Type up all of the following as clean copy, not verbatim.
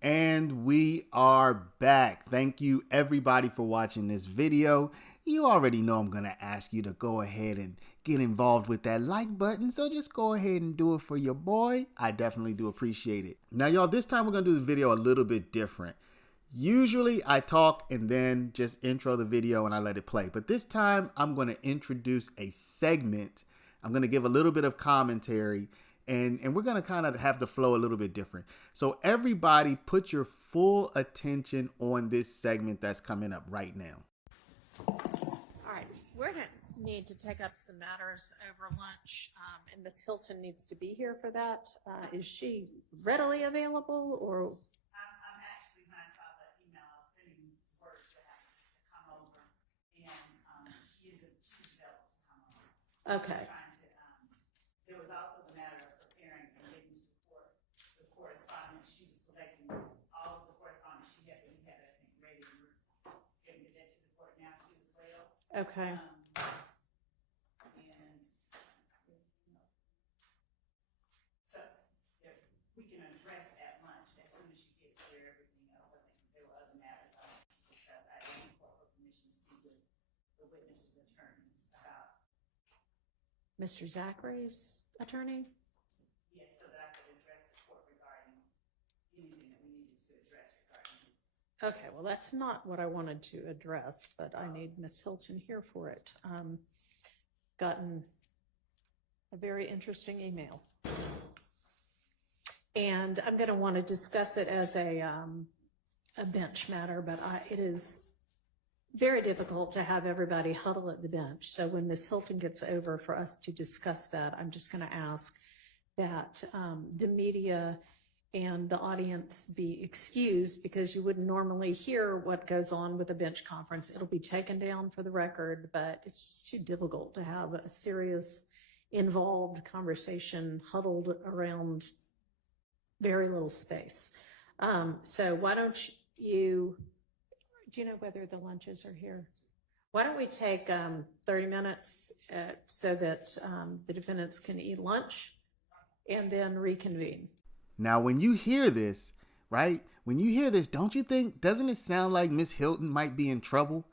And we are back. Thank you everybody for watching this video. You already know I'm going to ask you to go ahead and get involved with that like button. So just go ahead and do it for your boy. I definitely do appreciate it. Now, y'all, this time we're going to do the video a little bit different. Usually I talk and then just intro the video and I let it play. But this time I'm going to introduce a segment. I'm going to give a little bit of commentary and we're going to kind of have the flow a little bit different. So everybody put your full attention on this segment that's coming up right now. All right, we're going to need to take up some matters over lunch, and Miss Hylton needs to be here for that. Is she readily available, or? I'm actually, when I saw the email, I was sending word to her to come over, and she's available to come over. Okay. There was also the matter of preparing and getting to court the correspondence. She was collecting all of the correspondence she had, but we had everything ready. We're getting that to the court now too as well. Okay. So if we can address at lunch as soon as she gets here, everything else. I think there were other matters I wanted to discuss. I asked for permission to speak with the witness's attorney about. Mr. Zachary's attorney? Yes, so that I could address the court regarding anything that we needed to address regarding this. Okay, well, that's not what I wanted to address, but I need Miss Hylton here for it. Gotten a very interesting email. And I'm going to want to discuss it as a bench matter, but it is very difficult to have everybody huddle at the bench. So when Ms. Hylton gets over for us to discuss that, I'm just going to ask that the media and the audience be excused, because you wouldn't normally hear what goes on with a bench conference. It'll be taken down for the record, but it's just too difficult to have a serious, involved conversation huddled around very little space. So why don't you, do you know whether the lunches are here? Why don't we take 30 minutes so that the defendants can eat lunch and then reconvene? Now, when you hear this, right? When you hear this, don't you think, doesn't it sound like Miss Hylton might be in trouble?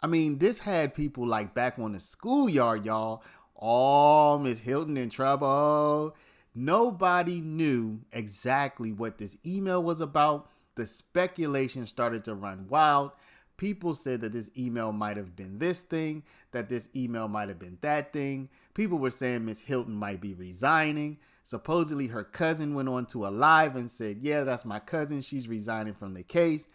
I mean, this had people like back on the schoolyard, y'all. Oh, Miss Hylton in trouble. Nobody knew exactly what this email was about. The speculation started to run wild. People said that this email might have been this thing, that this email might have been that thing. People were saying Miss Hylton might be resigning. Supposedly her cousin went on to a live and said, yeah, that's my cousin. She's resigning from the case.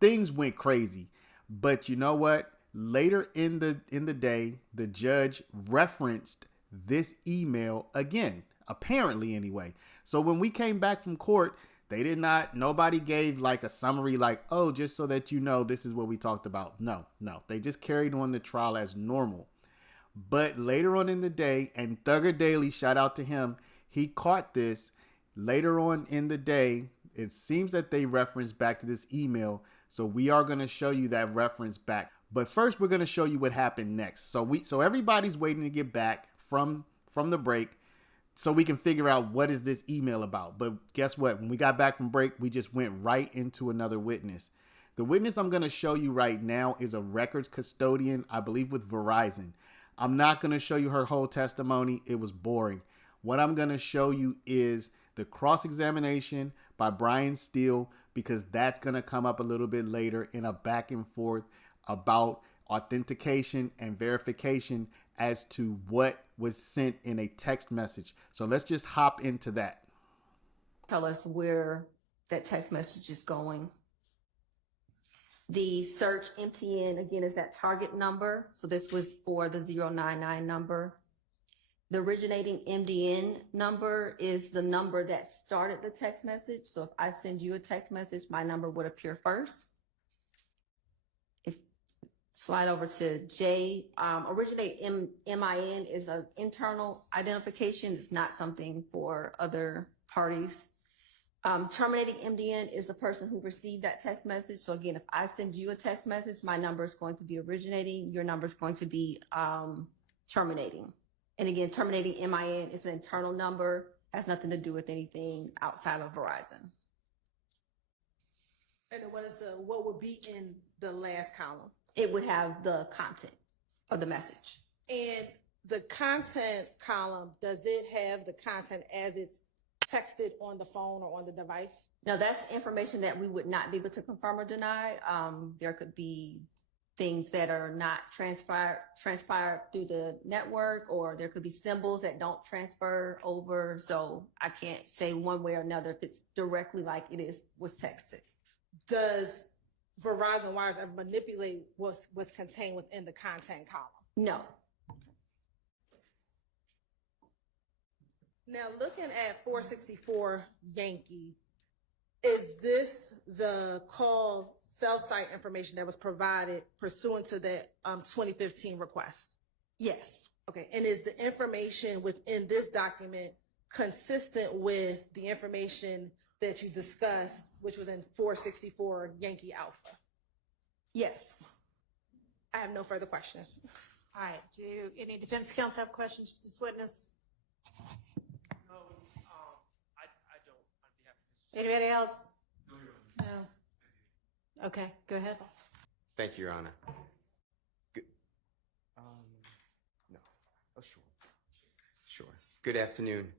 Things went crazy. But you know what? Later in the day, the judge referenced this email again, apparently anyway. So when we came back from court, nobody gave like a summary like, oh, just so that you know, this is what we talked about. No. They just carried on the trial as normal. But later on in the day, and Thugger Daily, shout out to him, he caught this later on in the day. It seems that they referenced back to this email. So we are going to show you that reference back. But first, we're going to show you what happened next. So everybody's waiting to get back from the break so we can figure out what is this email about. But guess what? When we got back from break, we just went right into another witness. The witness I'm going to show you right now is a records custodian, I believe with Verizon. I'm not going to show you her whole testimony. It was boring. What I'm going to show you is the cross-examination by Brian Steele, because that's going to come up a little bit later in a back and forth about authentication and verification as to what was sent in a text message. So let's just hop into that. Tell us where that text message is going. The search MTN, again, is that target number. So this was for the 099 number. The originating MDN number is the number that started the text message. So if I send you a text message, my number would appear first. If slide over to J, originate MIN is an internal identification. It's not something for other parties. Terminating MDN is the person who received that text message. So again, if I send you a text message, my number is going to be originating. Your number is going to be terminating. And again, terminating MIN is an internal number, has nothing to do with anything outside of Verizon. And then what would be in the last column? It would have the content of the message. And the content column, does it have the content as it's texted on the phone or on the device? Now, that's information that we would not be able to confirm or deny. There could be things that are not transpired through the network, or there could be symbols that don't transfer over. So I can't say one way or another if it's directly like was texted. Does Verizon Wires ever manipulate what's contained within the content column? No. Now, looking at 464 Yankee, is this the call cell site information that was provided pursuant to that 2015 request? Yes. Okay, and is the information within this document consistent with the information that you discussed, which was in 464 Yankee Alpha? Yes. I have no further questions. All right, do any defense counsel have questions for this witness? No, I don't, on behalf of Mr. Anybody else? No. Okay, go ahead. Thank you, Your Honor. Good. No. Oh, sure. Sure. Good afternoon.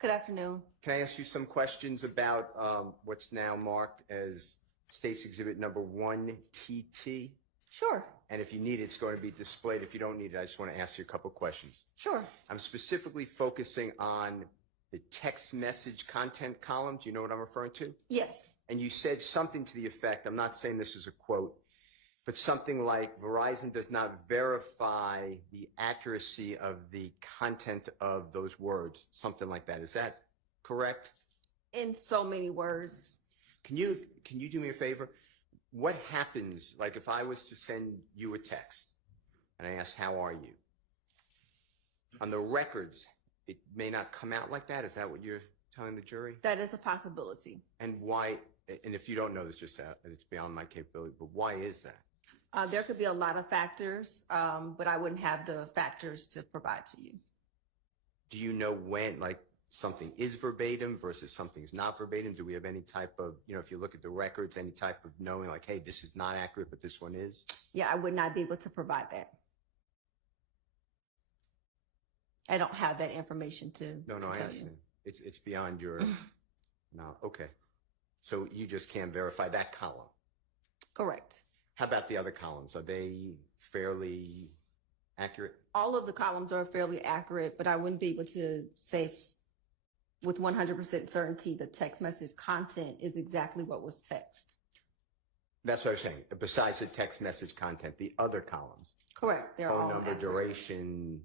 Good afternoon. Can I ask you some questions about what's now marked as State's Exhibit number 1TT? Sure. And if you need it, it's going to be displayed. If you don't need it, I just want to ask you a couple questions. Sure. I'm specifically focusing on the text message content column. Do you know what I'm referring to? Yes. And you said something to the effect, I'm not saying this is a quote, but something like Verizon does not verify the accuracy of the content of those words, something like that. Is that correct? In so many words. Can you do me a favor? What happens, like if I was to send you a text and I ask, how are you? On the records, it may not come out like that. Is that what you're telling the jury? That is a possibility. And why, and if you don't know this, just it's beyond my capability, but why is that? There could be a lot of factors, but I wouldn't have the factors to provide to you. Do you know when, like, something is verbatim versus something's not verbatim? Do we have any type of, if you look at the records, any type of knowing, like, hey, this is not accurate, but this one is? Yeah, I would not be able to provide that. I don't have that information to No, I tell understand. It's beyond your, no, okay. So you just can't verify that column. Correct. How about the other columns? Are they fairly accurate? All of the columns are fairly accurate, but I wouldn't be able to say with 100% certainty the text message content is exactly what was text. That's what I was saying. Besides the text message content, the other columns. Correct. They're Phone all number, accurate. duration.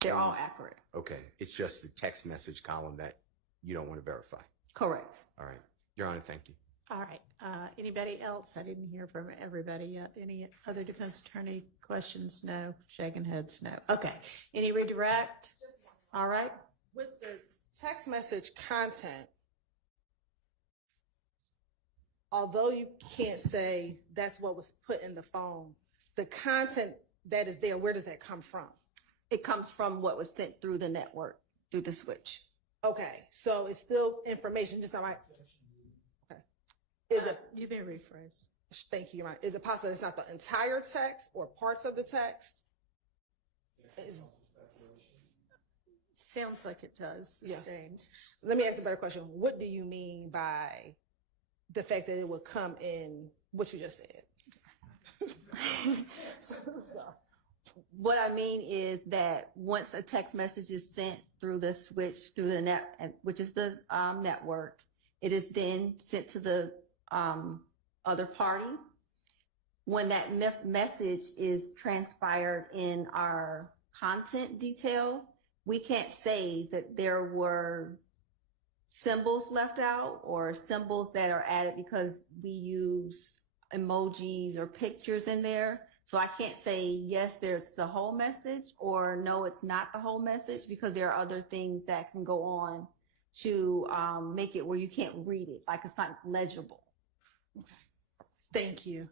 They're all accurate. Okay. It's just the text message column that you don't want to verify. Correct. All right. Your Honor, thank you. All right, anybody else? I didn't hear from everybody yet. Any other defense attorney questions? No. Shaking heads? No. Okay. Any redirect? All right. With the text message content, although you can't say that's what was put in the phone, the content that is there, where does that come from? It comes from what was sent through the network, through the switch. Okay, so it's still information, just not right. Okay. Is it? You may rephrase. Thank you, Your Honor. Is it possible it's not the entire text or parts of the text? Sounds like it does. Yeah. Sustained. Let me ask a better question. What do you mean by the fact that it would come in what you just said? What I mean is that once a text message is sent through the switch, through the net, which is the network, it is then sent to the other party. When that message is transpired in our content detail, we can't say that there were symbols left out or symbols that are added because we use emojis or pictures in there. So I can't say, yes, there's the whole message, or no, it's not the whole message, because there are other things that can go on to make it where you can't read it, like it's not legible. Okay. Thank you.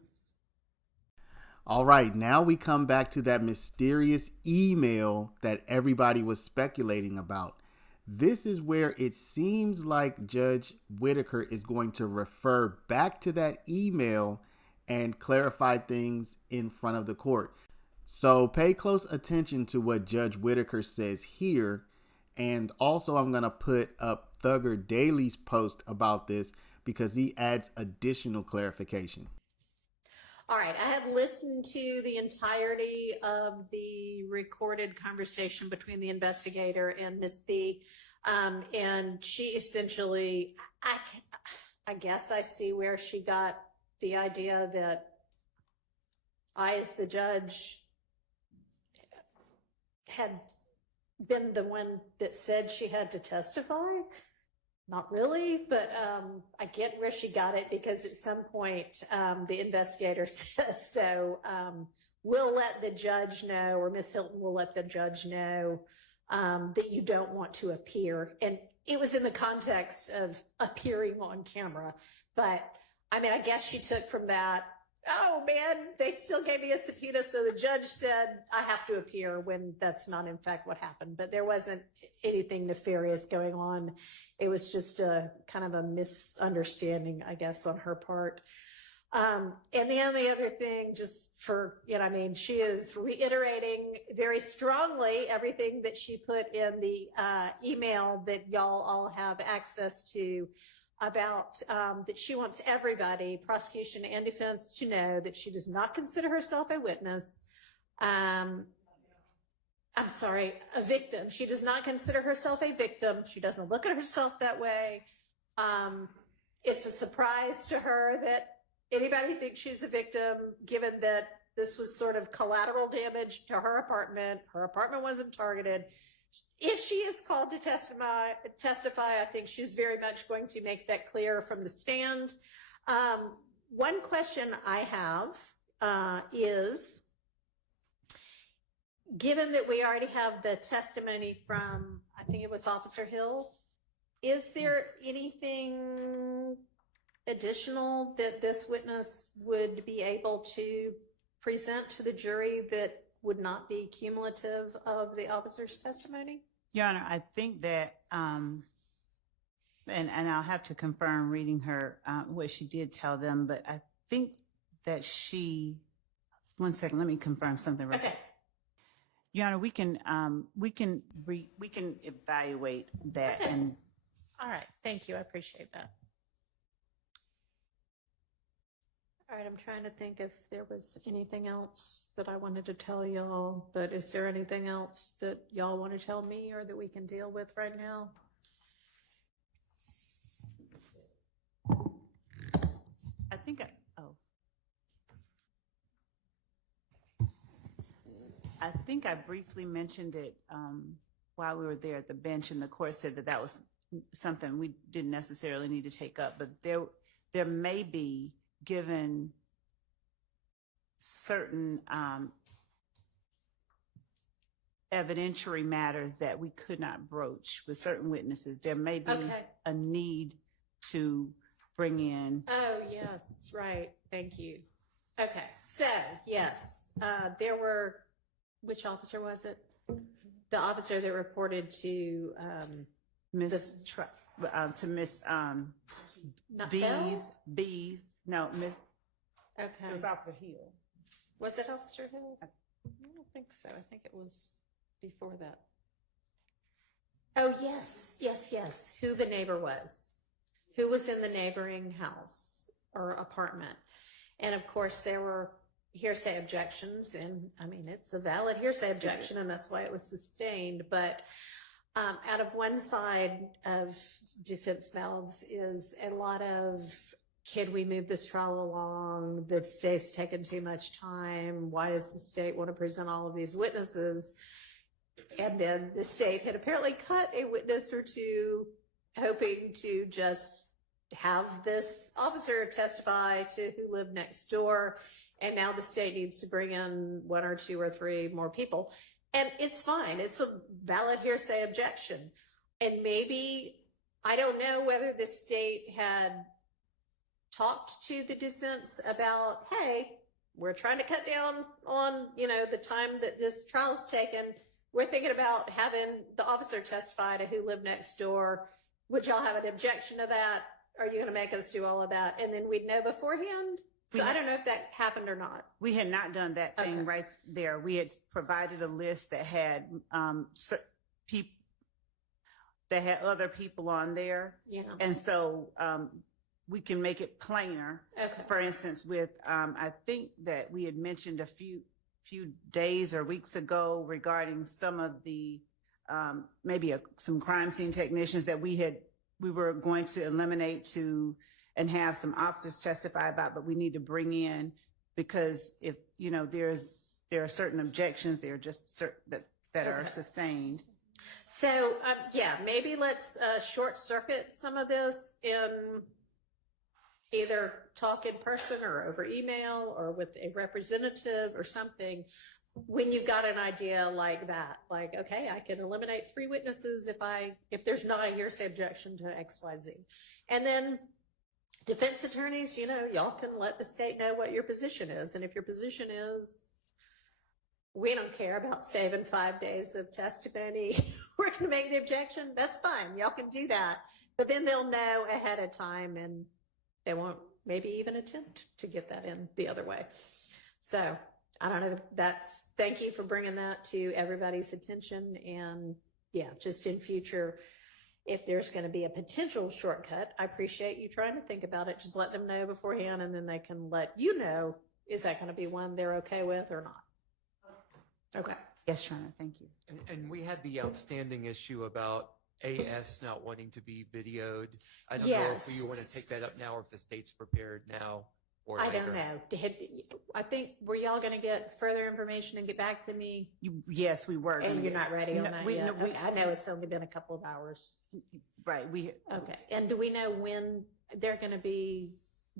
All right, now we come back to that mysterious email that everybody was speculating about. This is where it seems like Judge Whitaker is going to refer back to that email and clarify things in front of the court. So pay close attention to what Judge Whitaker says here. And also, I'm going to put up Thugger Daily's post about this because he adds additional clarification. All right, I have listened to the entirety of the recorded conversation between the investigator and Miss B, and she essentially, I guess I see where she got the idea that I, as the judge, had been the one that said she had to testify. Not really, but I get where she got it, because at some point the investigator says, so we'll let the judge know, or Miss Hylton will let the judge know that you don't want to appear. And it was in the context of appearing on camera. But I mean, I guess she took from that, oh man, they still gave me a subpoena, so the judge said I have to appear, when that's not in fact what happened. But there wasn't anything nefarious going on. It was just a kind of a misunderstanding, I guess, on her part. And the only other thing, just for, I mean, she is reiterating very strongly everything that she put in the email that y'all all have access to, about that she wants everybody, prosecution and defense, to know that she does not consider herself a witness. I'm sorry, a victim. She does not consider herself a victim. She doesn't look at herself that way. It's a surprise to her that anybody thinks she's a victim, given that this was sort of collateral damage to her apartment. Her apartment wasn't targeted. If she is called to testify, I think she's very much going to make that clear from the stand. One question I have is, given that we already have the testimony from, I think it was Officer Hill, is there anything additional that this witness would be able to present to the jury that would not be cumulative of the officer's testimony? Your Honor, I think that, and I'll have to confirm reading her, what she did tell them, but I think that one second, let me confirm something real quick. Your Honor, we can evaluate that. Okay. And all right, thank you, I appreciate that. All right, I'm trying to think if there was anything else that I wanted to tell y'all, but is there anything else that y'all want to tell me or that we can deal with right now? I think I briefly mentioned it while we were there at the bench, and the court said that was something we didn't necessarily need to take up, but there may be, given certain evidentiary matters that we could not broach with certain witnesses, there may be a need to bring in. Oh, yes, right. Thank you. Okay, so yes, there were, which officer was it? The officer that reported to Miss not Bees. Bell? No, Miss. Okay. It was Officer Hill. Was it Officer Hill? I don't think so. I think it was before that. Oh, yes. Who the neighbor was. Who was in the neighboring house or apartment. And of course, there were hearsay objections. And I mean, it's a valid hearsay objection, and that's why it was sustained. But out of one side of defense mouths is a lot of, can we move this trial along? The state's taken too much time. Why does the state want to present all of these witnesses? And then the state had apparently cut a witness or two, hoping to just have this officer testify to who lived next door. And now the state needs to bring in one or two or three more people. And it's fine. It's a valid hearsay objection. And maybe, I don't know whether the state had talked to the defense about, hey, we're trying to cut down on, the time that this trial's taken. we're thinking about having the officer testify to who lived next door. Would y'all have an objection to that? Are you going to make us do all of that? And then we'd know beforehand. So I don't know if that happened or not. We had not done that thing Okay. right there. We had provided a list that had people that had other people on there, Yeah. and so we can make it plainer. Okay. For instance, with I think that we had mentioned a few days or weeks ago regarding some of the maybe some crime scene technicians that we were going to eliminate and have some officers testify about, but we need to bring in, because if there are certain objections, there are just certain that are Okay. sustained. So, yeah, maybe let's short circuit some of this in either talk in person or over email or with a representative or something. When you've got an idea like that, like, okay, I can eliminate 3 witnesses if there's not a hearsay objection to XYZ. And then defense attorneys, y'all can let the state know what your position is. And if your position is, we don't care about saving 5 days of testimony, we're going to make the objection, that's fine. Y'all can do that. But then they'll know ahead of time and they won't maybe even attempt to get that in the other way. So I don't know. Thank you for bringing that to everybody's attention. And yeah, just in future, if there's going to be a potential shortcut, I appreciate you trying to think about it. Just let them know beforehand, and then they can let you know, is that going to be one they're okay with or not? Okay. Yes, Shana, thank you. And we had the outstanding issue about AS not wanting to be videoed. I don't know if you want to take that up now or if the state's prepared now or I later. don't know. I think, were y'all going to get further information and get back to me? Yes, we were. And you're not ready on that yet? We, Okay. I know it's only been a couple of hours. right. Okay. And do we know when they're going to be,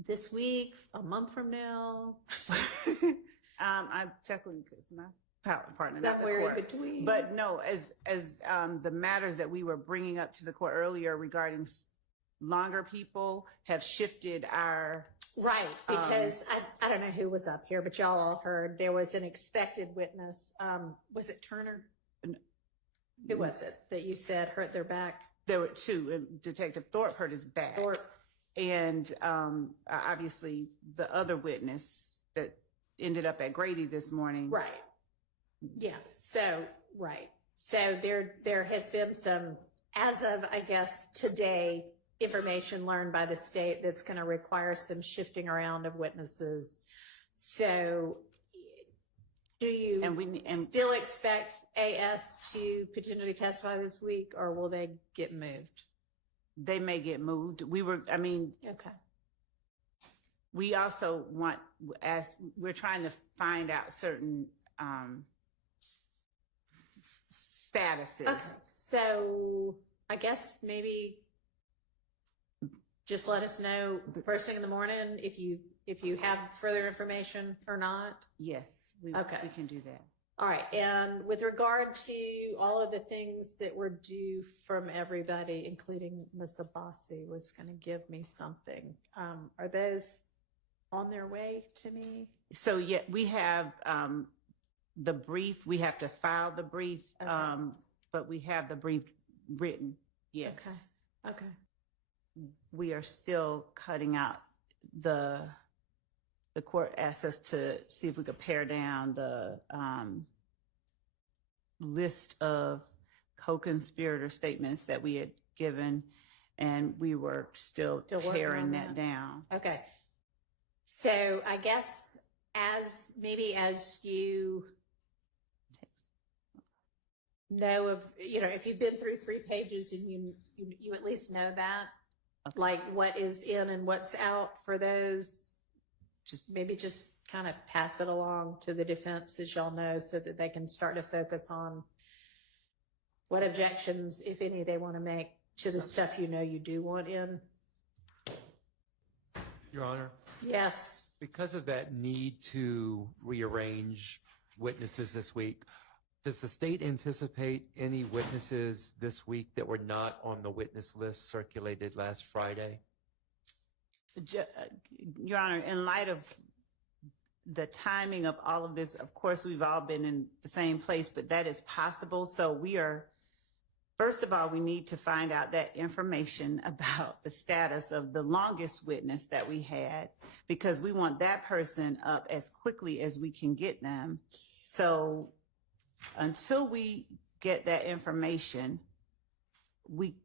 this week, a month from now? I'm checking because my partner, Is not that the where in court. between? But no, as the matters that we were bringing up to the court earlier regarding longer people have shifted our. Right, because I don't know who was up here, but y'all all heard there was an expected witness. Was it Turner? Who was it that you said hurt their back? There were 2, and Detective Thorpe hurt his back. Thorpe. And obviously the other witness that ended up at Grady this morning. Right. Yeah. So, right. So there has been some, as of, I guess, today, information learned by the state that's going to require some shifting around of witnesses. So do you still expect AS to potentially testify this week, or will they get moved? They may get moved. Okay. We also as we're trying to find out certain statuses. Okay. So I guess maybe just let us know first thing in the morning if you have further information or not. Yes, we can do that. All right. And with regard to all of the things that were due from everybody, including Ms. Abbasi was going to give me something. Are those on their way to me? So yeah, we have the brief. We have to file the brief, Okay. but we have the brief written. Yes. Okay. We are still cutting out the court asked us to see if we could pare down the list of co-conspirator statements that we had given, and we were still paring that down. Okay. So I guess as you know of, if you've been through 3 pages and you at least know that, Okay. like what is in and what's out for those, just kind of pass it along to the defense, as y'all know, so that they can start to focus on what objections, if any, they want to make to the stuff you do want in. Your Honor, Yes. because of that need to rearrange witnesses this week, does the state anticipate any witnesses this week that were not on the witness list circulated last Friday? Your Honor, in light of the timing of all of this, of course, we've all been in the same place, but that is possible. So first of all, we need to find out that information about the status of the longest witness that we had, because we want that person up as quickly as we can get them. So until we get that information, we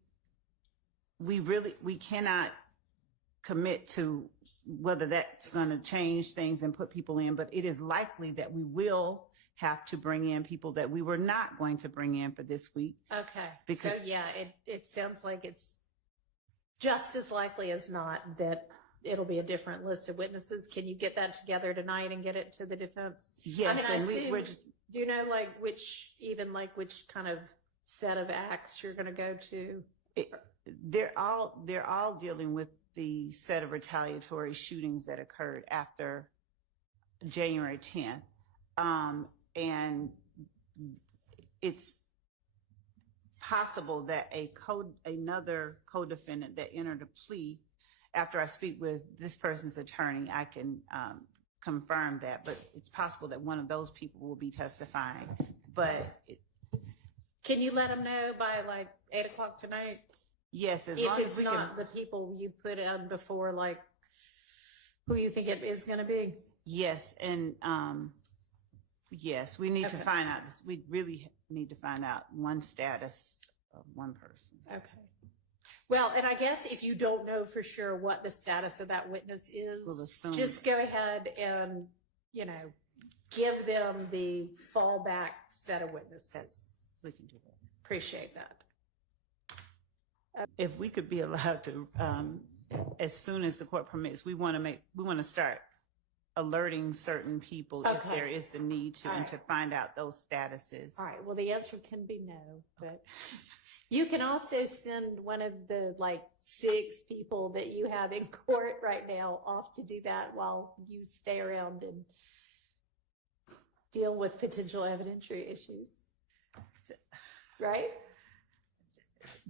cannot commit to whether that's going to change things and put people in, but it is likely that we will have to bring in people that we were not going to bring in for this week. Okay. Because- so yeah, it sounds like it's just as likely as not that it'll be a different list of witnesses. Can you get that together tonight and get it to the defense? Yes, I and assume- we're just, do you know like which kind of set of acts you're going to go to? they're all dealing with the set of retaliatory shootings that occurred after January 10th. And it's possible that another co-defendant that entered a plea, after I speak with this person's attorney, I can confirm that, but it's possible that one of those people will be testifying. But Can you let them know by like 8 o'clock tonight? yes, as If long as it's we not can. the people you put in before, like who you think it is going to be? Yes, and yes, we need to Okay. find out this. We really need to find out one status of one person. Okay. Well, and I guess if you don't know for sure what the status of that witness is, We'll assume. just go ahead and, give them the fallback set of witnesses. We can do that. Appreciate that. If we could be allowed to, as soon as the court permits, we want to start alerting certain people if Okay. there is the need to, All and right. to find out those statuses. All right. Well, the answer can be no, but you can also send one of the 6 people that you have in court right now off to do that while you stay around and deal with potential evidentiary issues. Right?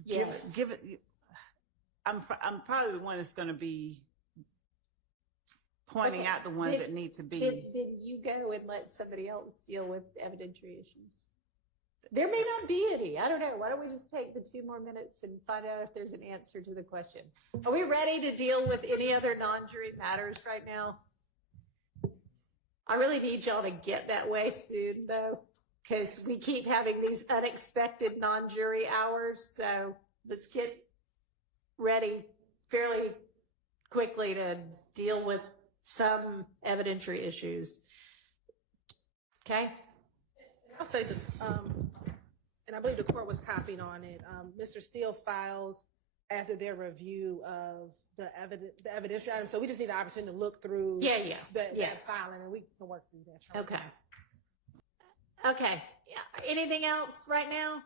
Yes. Give it. I'm probably the one that's going to be pointing Okay. out the ones Then- that need to be. Then you go and let somebody else deal with evidentiary issues. There may not be any. I don't know. Why don't we just take the 2 more minutes and find out if there's an answer to the question? Are we ready to deal with any other non-jury matters right now? I really need y'all to get that way soon, though, because we keep having these unexpected non-jury hours. So let's get ready fairly quickly to deal with some evidentiary issues. Okay? I'll say this, and I believe the court was copied on it. Mr. Steele filed after their review of the evidentiary items. So we just need the opportunity to look through Yeah. that Yes. filing, and we can work through that. Okay. Okay. Anything else right now?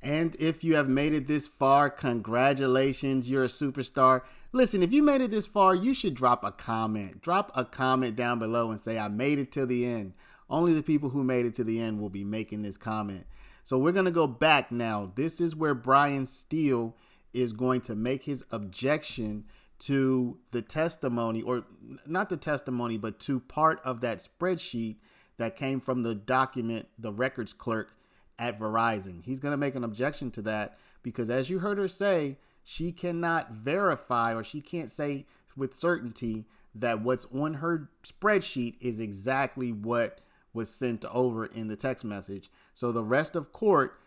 And if you have made it this far, congratulations, you're a superstar. Listen, if you made it this far, you should drop a comment. Drop a comment down below and say, I made it to the end. Only the people who made it to the end will be making this comment. So we're going to go back now. This is where Brian Steele is going to make his objection to the testimony, or not the testimony, but to part of that spreadsheet that came from the document, the records clerk at Verizon. He's going to make an objection to that because, as you heard her say, she cannot verify, or she can't say with certainty that what's on her spreadsheet is exactly what was sent over in the text message. So the rest of court,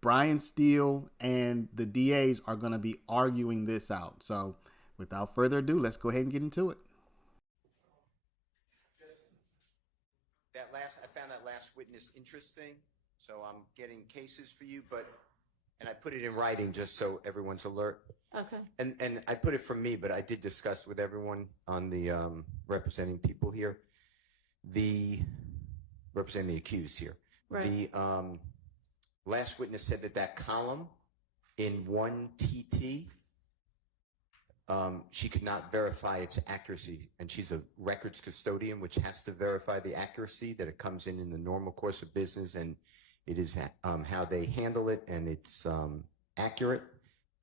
Brian Steele and the DAs are going to be arguing this out. So without further ado, let's go ahead and get into it. I found that last witness interesting, so I'm getting cases for you, and I put it in writing just so everyone's alert. Okay. And I put it from me, but I did discuss with everyone on the representing people here, representing the accused here. Right. The last witness said that column in 1TT, she could not verify its accuracy, and she's a records custodian, which has to verify the accuracy, that it comes in the normal course of business, and it is how they handle it, and it's accurate.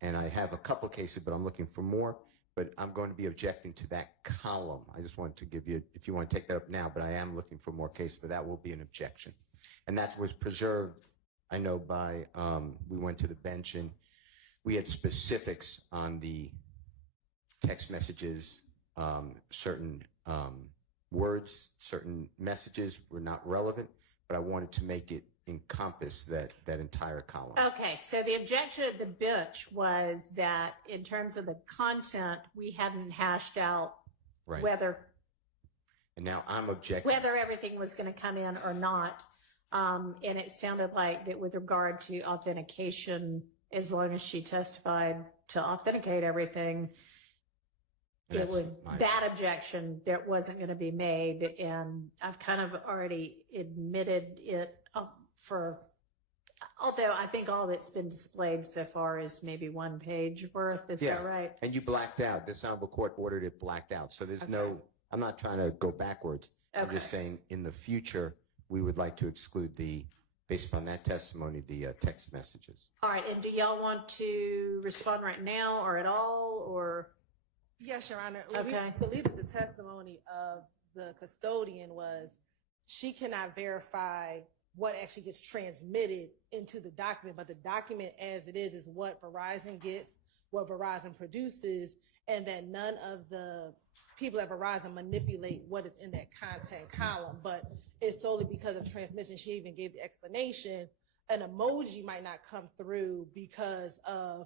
And I have a couple cases, but I'm looking for more. but I'm going to be objecting to that column. I just wanted to give you, if you want to take that up now, but I am looking for more cases, but that will be an objection. And that was preserved, I know, by, we went to the bench and we had specifics on the text messages, certain words, certain messages were not relevant, but I wanted to make it encompass that entire column. Okay, so the objection at the bench was that in terms of the content, we hadn't hashed out Right. whether And now I'm objecting. everything was going to come in or not. And it sounded like that with regard to authentication, as long as she testified to authenticate everything, And it that's would, my that objection that wasn't going to be made. And I've kind of already admitted it although I think all that's been displayed so far is maybe 1 page worth. Is that right? And you blacked out. This honorable court ordered it blacked out. So there's no, I'm not trying to go backwards. I'm just saying in the future, we would like to exclude based upon that testimony, the text messages. All right. And do y'all want to respond right now or at all, or? Yes, Your Honor. Okay. We believe that the testimony of the custodian was she cannot verify what actually gets transmitted into the document, but the document as it is what Verizon gets, what Verizon produces, and that none of the people at Verizon manipulate what is in that content column, but it's solely because of transmission. She even gave the explanation. An emoji might not come through because of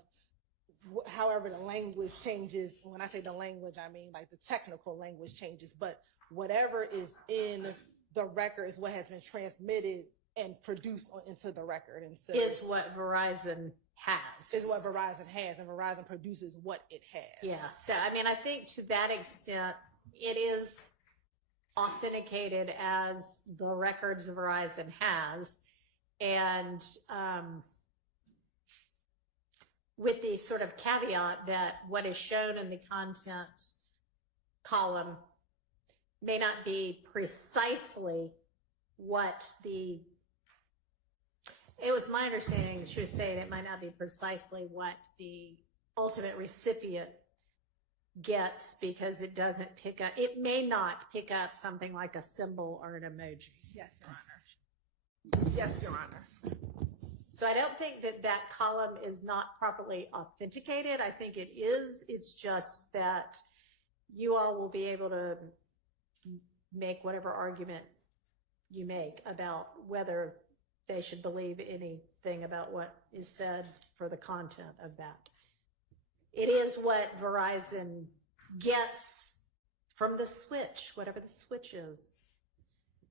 however the language changes. When I say the language, I mean like the technical language changes, but whatever is in the record is what has been transmitted and produced into the record. And so is what Verizon has. Is what Verizon has, and Verizon produces what it has. Yeah. So, I mean, I think to that extent, it is authenticated as the records Verizon has. And with the sort of caveat that what is shown in the content column may not be precisely what it was my understanding she was saying it might not be precisely what the ultimate recipient gets because it doesn't pick up, it may not pick up something like a symbol or an emoji. Yes, Your Honor. Yes, Your Honor. So I don't think that that column is not properly authenticated. I think it is. It's just that you all will be able to make whatever argument you make about whether they should believe anything about what is said for the content of that. It is what Verizon gets from the switch, whatever the switch is.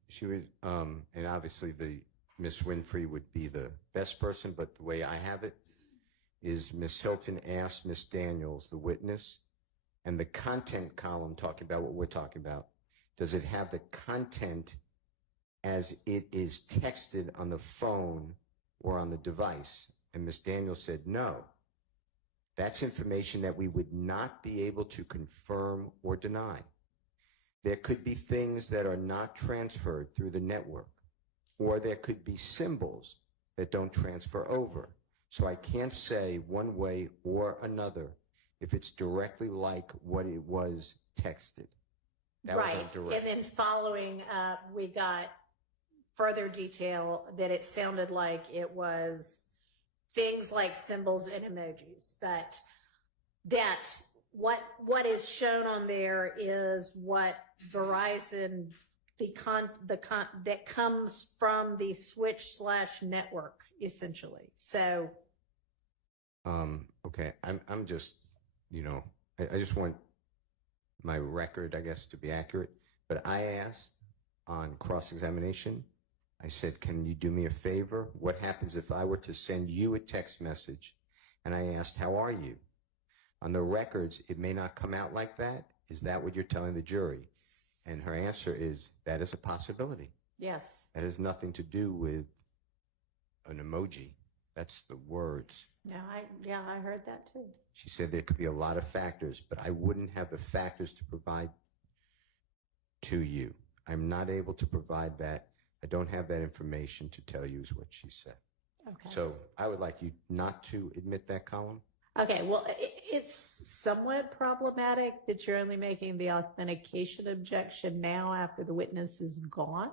She would, and obviously Miss Winfrey would be the best person, but the way I have it is Miss Hylton asked Miss Daniels, the witness, and the content column talking about what we're talking about, does it have the content as it is texted on the phone or on the device? And Miss Daniels said, no. That's information that we would not be able to confirm or deny. There could be things that are not transferred through the network, or there could be symbols that don't transfer over. So I can't say one way or another if it's directly like what it was texted. That was Right. indirect. And then following up, we got further detail that it sounded like it was things like symbols and emojis, but that what is shown on there is what Verizon, that comes from the switch/network, essentially. So. Okay, I'm just, I just want my record, I guess, to be accurate. But I asked on cross-examination, I said, can you do me a favor? What happens if I were to send you a text message and I asked, how are you? On the records, it may not come out like that. Is that what you're telling the jury? And her answer is, that is a possibility. Yes. That has nothing to do with an emoji. That's the words. I heard that too. She said there could be a lot of factors, but I wouldn't have the factors to provide to you. I'm not able to provide that. I don't have that information to tell you is what she said. Okay. So I would like you not to admit that column. Okay, well, it's somewhat problematic that you're only making the authentication objection now after the witness is gone.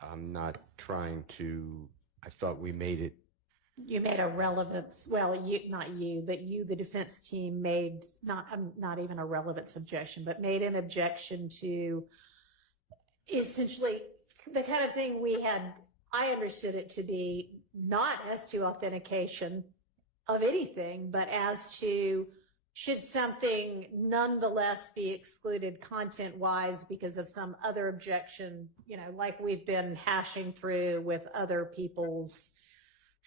I'm not trying to, I thought we made it, You made a relevance, well, not you, but you, the defense team, made not even a relevance objection, but made an objection to essentially the kind of thing we had. I understood it to be not as to authentication of anything, but as to should something nonetheless be excluded content-wise because of some other objection, like we've been hashing through with other people's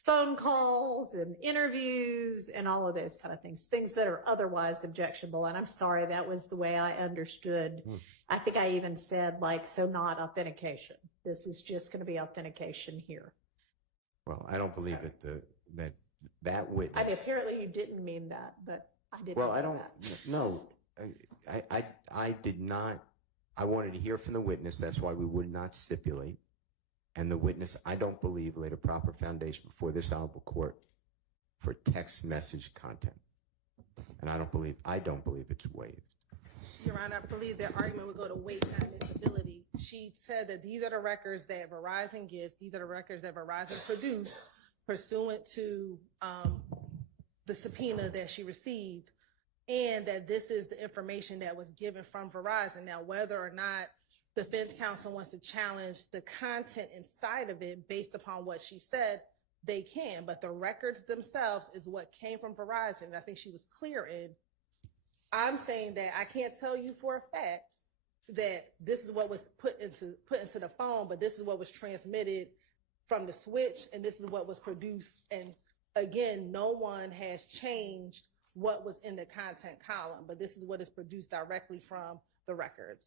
phone calls and interviews and all of those kind of things that are otherwise objectionable. And I'm sorry, that was the way I understood. I think I even said so not authentication. This is just going to be authentication here. well, I don't believe that witness. I mean, apparently you didn't mean that, but I didn't. Well, mean I don't, that. no, I did not, I wanted to hear from the witness, that's why we would not stipulate. And the witness, I don't believe, laid a proper foundation before this honorable court for text message content. And I don't believe it's waived. Your Honor, I believe their argument would go to weight and admissibility. She said that these are the records that Verizon gets, these are the records that Verizon produced pursuant to the subpoena that she received, and that this is the information that was given from Verizon. Now, whether or not defense counsel wants to challenge the content inside of it based upon what she said, they can, but the records themselves is what came from Verizon. I think she was clear in. I'm saying that I can't tell you for a fact that this is what was put into the phone, but this is what was transmitted from the switch, and this is what was produced. And again, no one has changed what was in the content column, but this is what is produced directly from the records.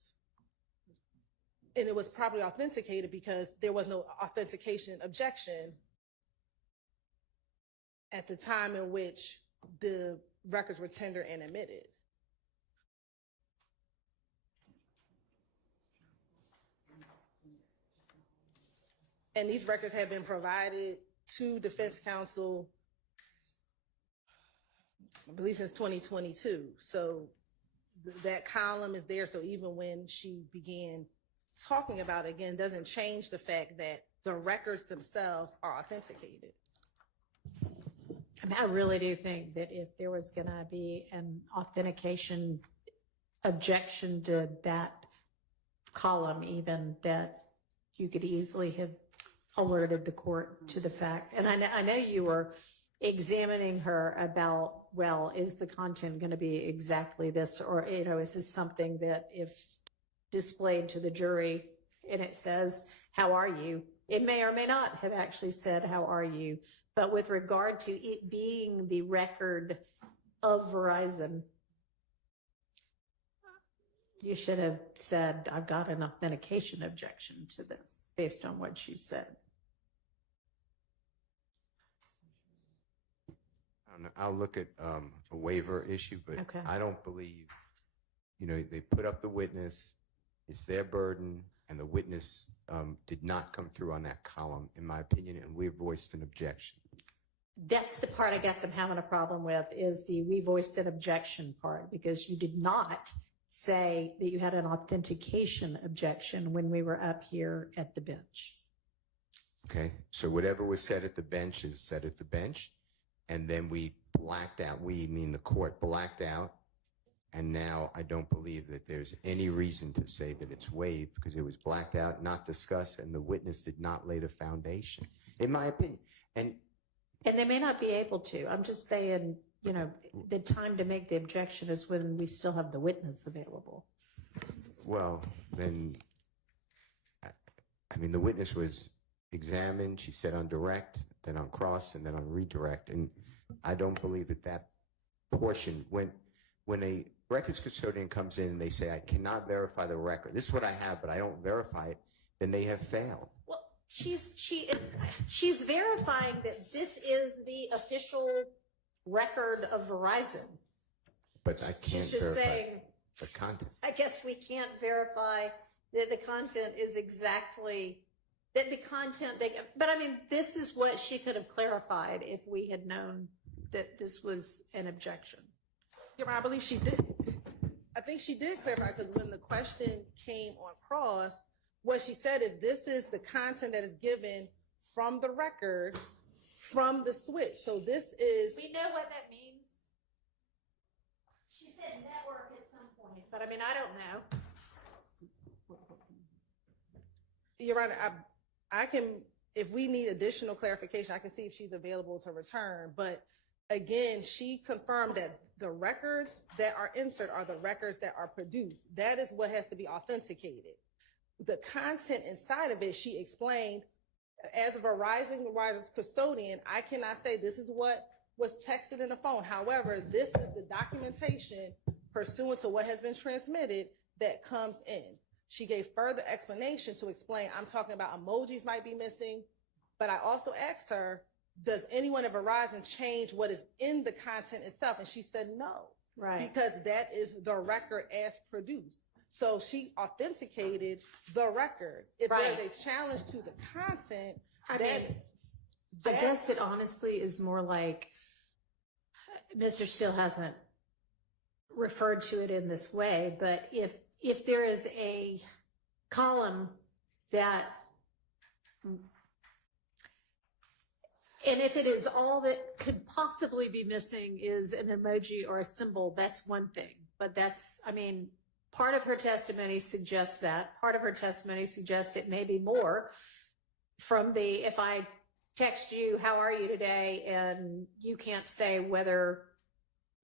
And it was probably authenticated because there was no authentication objection at the time in which the records were tendered and admitted. And these records have been provided to defense counsel, I believe, since 2022. So that column is there. So even when she began talking about it again, doesn't change the fact that the records themselves are authenticated. I mean, I really do think that if there was going to be an authentication objection to that column, even, that you could easily have alerted the court to the fact. And I know you were examining her about, well, is the content going to be exactly this, or, is this something that if displayed to the jury and it says, how are you? It may or may not have actually said, how are you? But with regard to it being the record of Verizon, you should have said, I've got an authentication objection to this based on what she said. I'll look at a waiver issue, but Okay. I don't believe, they put up the witness, it's their burden, and the witness did not come through on that column, in my opinion, and we voiced an objection. That's the part I guess I'm having a problem with, is the we voiced an objection part, because you did not say that you had an authentication objection when we were up here at the bench. Okay, so whatever was said at the bench is said at the bench, and then we blacked out, we mean the court blacked out, and now I don't believe that there's any reason to say that it's waived, because it was blacked out, not discussed, and the witness did not lay the foundation, in my opinion. And they may not be able to. I'm just saying, the time to make the objection is when we still have the witness available. well, then, I mean, the witness was examined, she said on direct, then on cross, and then on redirect, and I don't believe that portion, when a records custodian comes in and they say, I cannot verify the record, this is what I have, but I don't verify it, then they have failed. Well, she's verifying that this is the official record of Verizon. But I can't She's just verify saying, the content. I guess we can't verify that the content is exactly that the content but I mean, this is what she could have clarified if we had known that this was an objection. Your Honor, I believe she did. I think she did clarify, because when the question came on cross, what she said is, this is the content that is given from the record from the switch. So this is. We know what that means. She said network at some point, but I mean, I don't know. Your Honor, I can, if we need additional clarification, I can see if she's available to return. But again, she confirmed that the records that are entered are the records that are produced. That is what has to be authenticated. The content inside of it, she explained, as a Verizon wireless custodian, I cannot say this is what was texted in the phone. However, this is the documentation pursuant to what has been transmitted that comes in. She gave further explanation to explain, I'm talking about emojis might be missing, but I also asked her, does anyone at Verizon change what is in the content itself? And she said no. Right. Because that is the record as produced. So she authenticated the record. If Right. there's a challenge to the content, I guess it honestly is more like Mr. Steele hasn't referred to it in this way, but if there is a column that, and if it is all that could possibly be missing is an emoji or a symbol, that's one thing. But that's, I mean, part of her testimony suggests that. Part of her testimony suggests it may be more from the, if I text you, how are you today? And you can't say whether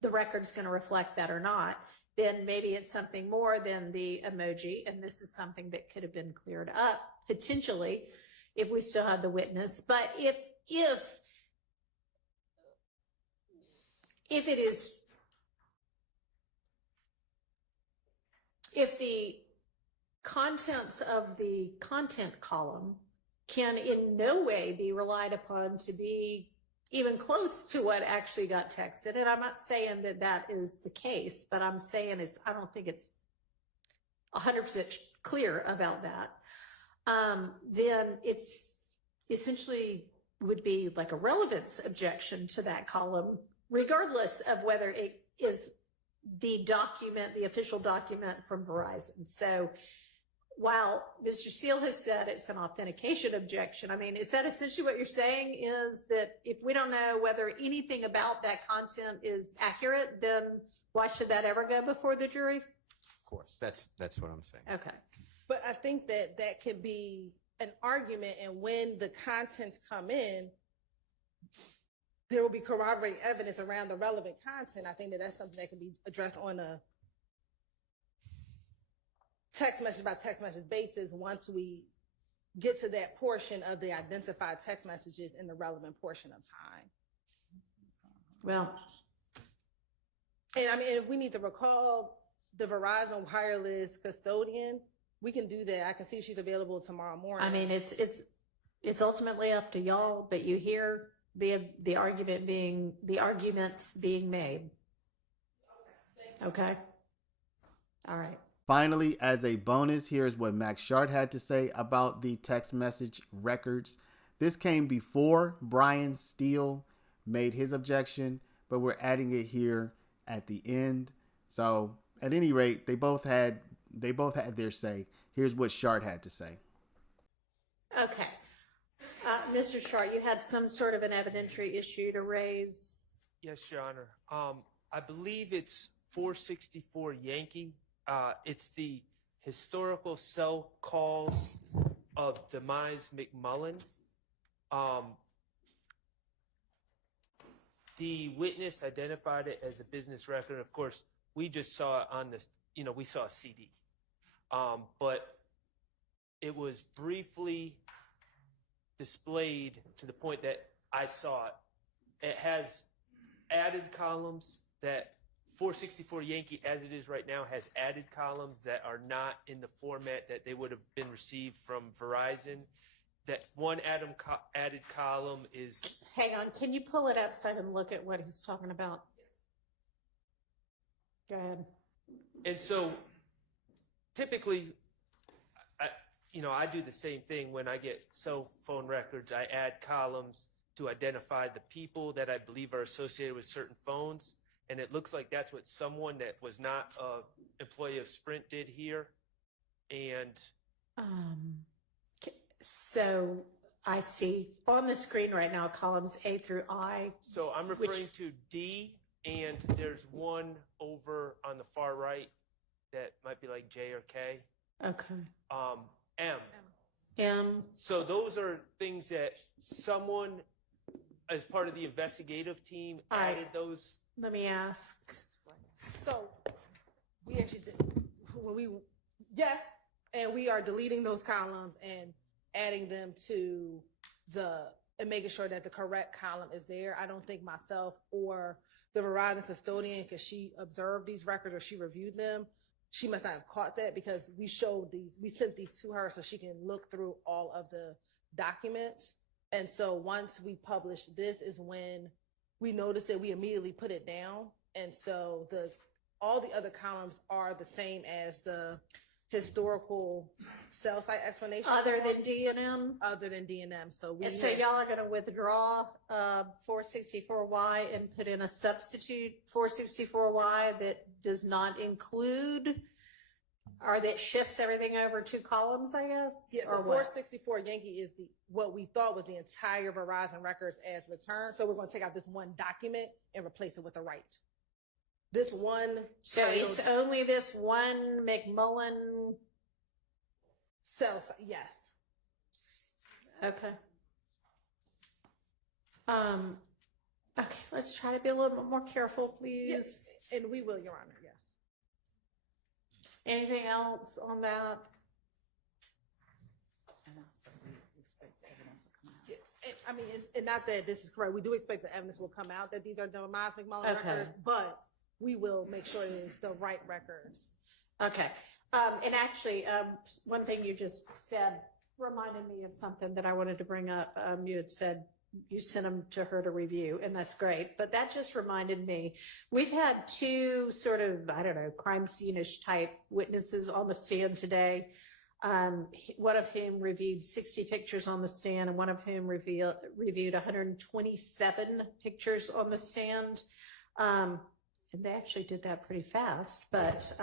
the record's going to reflect that or not, then maybe it's something more than the emoji. And this is something that could have been cleared up potentially if we still had the witness. But if it is, if the contents of the content column can in no way be relied upon to be even close to what actually got texted, and I'm not saying that that is the case, but I'm saying I don't think it's 100% clear about that, then it's essentially would be like a relevance objection to that column, regardless of whether it is the document, the official document from Verizon. So while Mr. Steele has said it's an authentication objection, I mean, is that essentially what you're saying, is that if we don't know whether anything about that content is accurate, then why should that ever go before the jury? Of course, that's what I'm saying. Okay. But I think that that could be an argument, and when the contents come in, there will be corroborating evidence around the relevant content. I think that that's something that can be addressed on a text message by text message basis once we get to that portion of the identified text messages in the relevant portion of time. Well, And I mean, if we need to recall the Verizon wireless custodian, we can do that. I can see if she's available tomorrow morning. I mean, it's ultimately up to y'all, but you hear the arguments being made. Okay. All right. Finally, as a bonus, here's what Max Shart had to say about the text message records. This came before Brian Steele made his objection, but we're adding it here at the end. So at any rate, they both had their say. Here's what Shart had to say. Okay. Mr. Shart, you had some sort of an evidentiary issue to raise. Yes, Your Honor. I believe it's 464 Yankee. It's the historical cell calls of Demise McMullen. The witness identified it as a business record. Of course, we just saw it on this, we saw a CD. But it was briefly displayed to the point that I saw it. It has added columns that 464 Yankee, as it is right now, has added columns that are not in the format that they would have been received from Verizon. That one added column is... Hang on. Can you pull it up so I can look at what he's talking about? Go ahead. And so typically, I do the same thing when I get cell phone records. I add columns to identify the people that I believe are associated with certain phones. And it looks like that's what someone that was not an employee of Sprint did here. And So I see on the screen right now columns A through I. so I'm referring to D, and there's one over on the far right that might be like J or K. Okay. M. So those are things that someone, as part of the investigative team, All right. added those. Let me ask. So we actually did, yes, and we are deleting those columns and adding them to and making sure that the correct column is there. I don't think myself or the Verizon custodian, because she observed these records or she reviewed them, she must not have caught that, because we sent these to her so she can look through all of the documents. And so once we publish this is when we noticed that we immediately put it down. And so all the other columns are the same as the historical cell site explanation. Other than D&M? Other than D&M. So y'all are going to withdraw 464Y and put in a substitute 464Y that does not include, or that shifts everything over 2 columns, I guess? Yeah, so or what? 464 Yankee is what we thought was the entire Verizon records as returned. So we're going to take out this one document and replace it with the right. This one. So it's only this one McMullen cell site, yes. Okay. Okay, let's try to be a little bit more careful, please. Yes, and we will, Your Honor, yes. Anything else on that? I mean, it's not that this is correct. We do expect the evidence will come out that these are Demise McMullen records, but we will make sure it is the right records. Okay. And actually, one thing you just said reminded me of something that I wanted to bring up. You had said you sent them to her to review, and that's great. But that just reminded me, we've had 2 sort of, I don't know, crime scene-ish type witnesses on the stand today. One of whom reviewed 60 pictures on the stand, and one of whom reviewed 127 pictures on the stand. And they actually did that pretty fast. But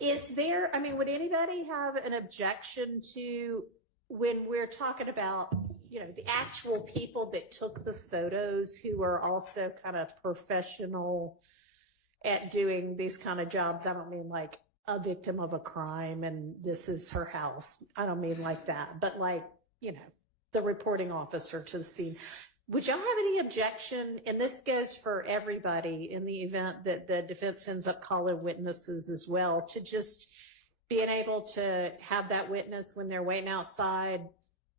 is there, I mean, would anybody have an objection to, when we're talking about, you know, the actual people that took the photos, who are also kind of professional at doing these kind of jobs? I don't mean like a victim of a crime and this is her house. I don't mean like that, but like, you know, the reporting officer to the scene. Would y'all have any objection, and this goes for everybody in the event that the defense ends up calling witnesses as well, to just being able to have that witness when they're waiting outside,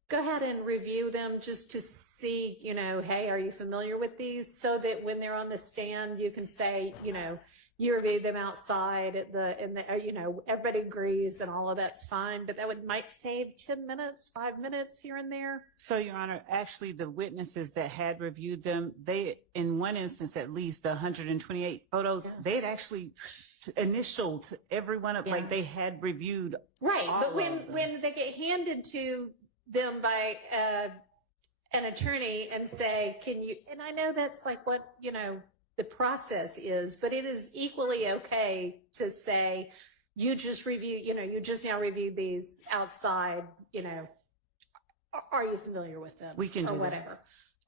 go ahead and review them just to see, you know, hey, are you familiar with these? So that when they're on the stand, you can say, you know, you reviewed them outside at you know, everybody agrees and all of that's fine, but that might save 10 minutes, 5 minutes here and there. So, Your Honor, actually the witnesses that had reviewed them, they, in one instance at least, the 128 photos, they had actually initialed every one of, like they had reviewed. Right, but when they get handed to them by an attorney and say, can you, and I know that's like what, you know, the process is, but it is equally okay to say, you just review, you know, you just now reviewed these outside, you know, are you familiar with them? We can do or whatever.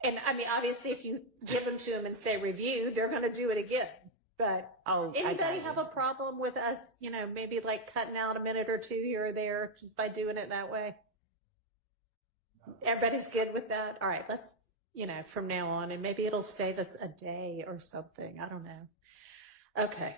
And I mean, obviously if you give them to them and say review, they're going to do it again. But anybody have a problem with us, you know, maybe like cutting out a minute or 2 here or there just by doing it that way? Everybody's good with that? All right, let's, you know, from now on, and maybe it'll save us a day or something. I don't know. Okay.